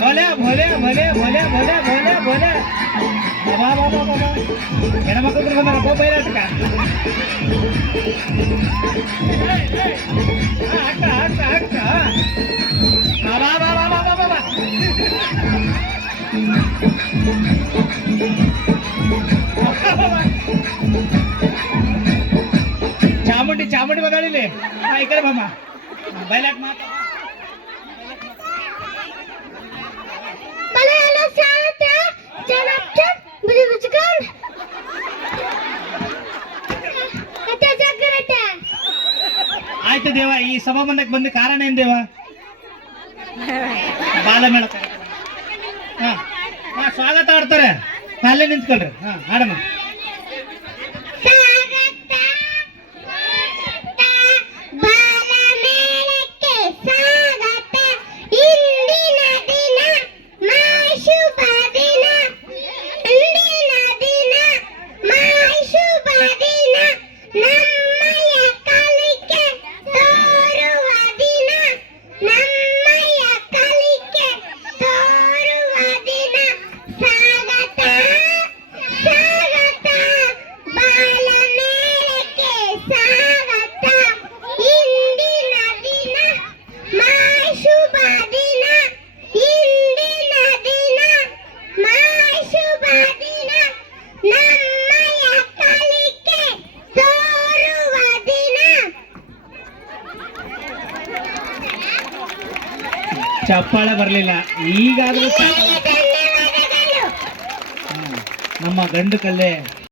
भले भले भले भले भले बाबा बाबा बाबा ಹೆಣ್ಮಕ್ಳು ಬಂದಾರ ಒಬ್ಬ ಬೈರಾಟಕ ಅಕ್ಕ ಅಕ್ಕ ಅಕ್ಕ ಬಾಬಾ ಬಾಬಾ ಬಾಬಾ ಬಾಬಾ ಚಾಮುಂಡಿ ಚಾಮುಂಡಿ ಬದಾಳಿಲಿ ಈ ಕಡೆ ಬಾಮ ಬೈಲಾಟ್ ಮಾತಾ ಆಯ್ತು ದೇವ. ಈ ಸಭಾಮಂಡಕ್ಕೆ ಬಂದ ಕಾರಣ ಏನ್ ದೇವ? ಬಾಲಮೇಳ ಸ್ವಾಗತ ಆಡ್ತಾರೆ, ಅಲ್ಲೇ ನಿಂತ್ಕೊಳ್ರಿ. ಆಡಮ್ಮ. ಚಪ್ಪಾಳೆ ಬರಲಿಲ್ಲ. ಈಗಾದರೂ ನಮ್ಮ ಗಂಡು ಕಲ್ಲೆ